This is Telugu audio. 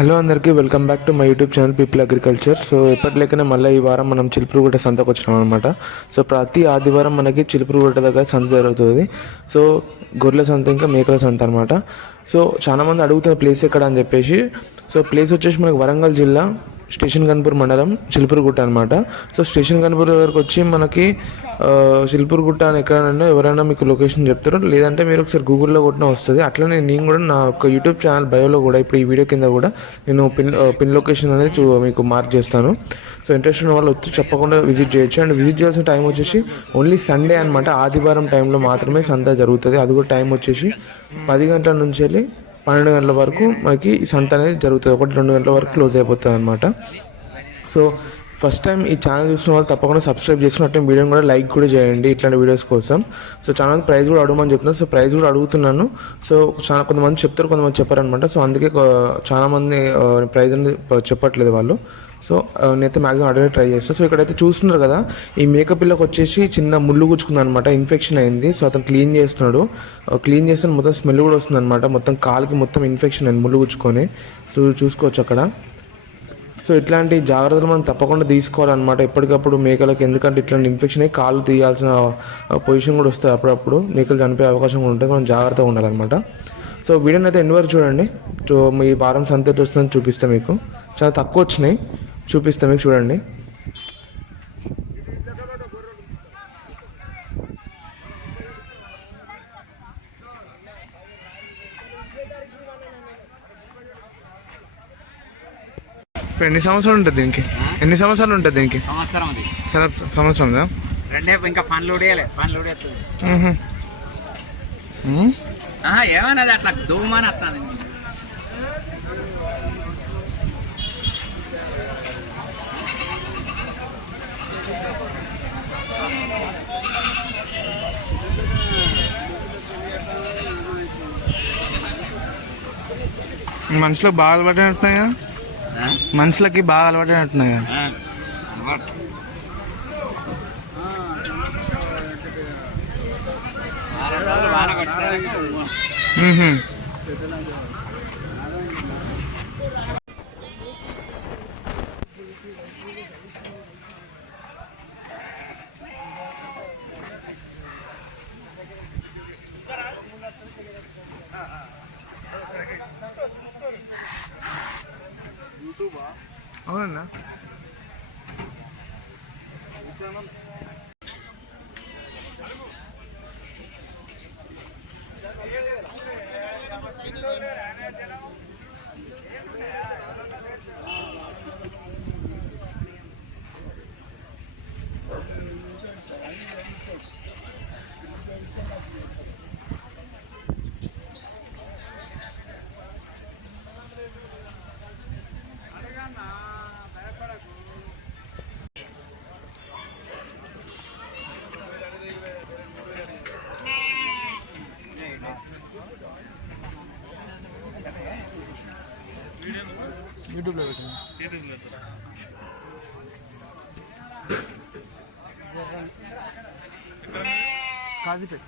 హలో అందరికీ welcome back to my YouTube channel people agriculture. So ఎప్పటిలేకనే మళ్ళీ ఈ వారం మనం చిలుపురుగుట్ట సంతకు వచ్చినాం అనమాట. సో ప్రతి ఆదివారం మనకి చిలుపురుగుట్ట దగ్గర సంత జరుగుతుంది. సో గొర్రెల సంత ఇంకా మేకల సంత అనమాట. సో చాలామంది అడుగుతున్న ప్లేస్ ఎక్కడ అని చెప్పేసి, సో ప్లేస్ వచ్చేసి మనకి వరంగల్ జిల్లా స్టేషన్ గన్పూర్ మండలం చిలుపురుగుట్ట అనమాట. సో స్టేషన్ గన్పూర్ దగ్గరకు వచ్చి మనకి చిలుపురుగుట్ట అని ఎక్కడైనా ఎవరైనా మీకు లొకేషన్ చెప్తారు, లేదంటే మీరు ఒకసారి గూగుల్లో కొట్టినా వస్తుంది. అట్లనే నేను కూడా నా ఒక యూట్యూబ్ ఛానల్ బయోలో కూడా ఇప్పుడు ఈ వీడియో కింద కూడా నేను పిన్ లొకేషన్ అనేది మీకు మార్క్ చేస్తాను. సో ఇంట్రెస్ట్ ఉన్న వాళ్ళు వచ్చి చెప్పకుండా విజిట్ చేయొచ్చు. అండ్ విజిట్ చేయాల్సిన టైం వచ్చేసి ఓన్లీ సండే అనమాట. ఆదివారం టైంలో మాత్రమే సంత జరుగుతుంది. అది కూడా టైం వచ్చేసి 10 గంటల నుంచి వెళ్ళి 12 గంటల వరకు మనకి ఈ సంత అనేది జరుగుతుంది. 1-2 గంటల వరకు క్లోజ్ అయిపోతుంది అనమాట. సో ఫస్ట్ టైం ఈ ఛానల్ చూసిన వాళ్ళు తప్పకుండా సబ్స్క్రైబ్ చేసుకున్నట్టు వీడియోని కూడా లైక్ కూడా చేయండి ఇట్లాంటి వీడియోస్ కోసం. సో ఛానల్ ప్రైస్ కూడా అడగమని చెప్తున్నాను. సో ప్రైస్ కూడా అడుగుతున్నాను. సో చాలా కొంతమంది చెప్తారు, కొంతమంది చెప్పారనమాట. సో అందుకే చాలామంది ప్రైస్ అనేది చెప్పట్లేదు వాళ్ళు. సో నేనైతే మ్యాక్సిమం అడిగే ట్రై చేస్తాను. సో ఇక్కడైతే చూస్తున్నారు కదా, ఈ మేకప్ పిల్లకి వచ్చేసి చిన్న ముళ్ళు గుచ్చుకుంది అనమాట, ఇన్ఫెక్షన్ అయింది. సో అతను క్లీన్ చేస్తున్నాడు. క్లీన్ చేస్తే మొత్తం స్మెల్ కూడా వస్తుంది అనమాట. మొత్తం కాలుకి మొత్తం ఇన్ఫెక్షన్ అయింది ముళ్ళు గుచ్చుకొని. సో చూసుకోవచ్చు అక్కడ. సో ఇట్లాంటి జాగ్రత్తలు మనం తప్పకుండా తీసుకోవాలన్నమాట ఎప్పటికప్పుడు మేకలకు. ఎందుకంటే ఇట్లాంటి ఇన్ఫెక్షన్ అయ్యి కాళ్ళు తీయాల్సిన పొజిషన్ కూడా వస్తుంది. అప్పుడప్పుడు మేకలు చనిపోయే అవకాశం కూడా ఉంటుంది. మనం జాగ్రత్తగా ఉండాలన్నమాట. సో వీడియోని అయితే ఎండ్ వరకు చూడండి. సో మీ వారం సంత వస్తుందని చూపిస్తాను మీకు. చాలా తక్కువ వచ్చినాయి, చూపిస్తాను మీకు, చూడండి. ఎన్ని సంవత్సరాలు ఉంటుంది దీనికి? ఎన్ని సంవత్సరాలు ఉంటుంది దీనికి? సంవత్సరం ఉందా? ఇంకా పనులు ఏమన్నది అట్లా దూమని వస్తుంది. మనుషులకు బాగా అలవాటైనట్టున్నాయా? మనుషులకి బాగా అలవాటైనట్టున్నాయా? అవునన్నా. యూట్యూబ్లో పెట్టండి. కాజీపేట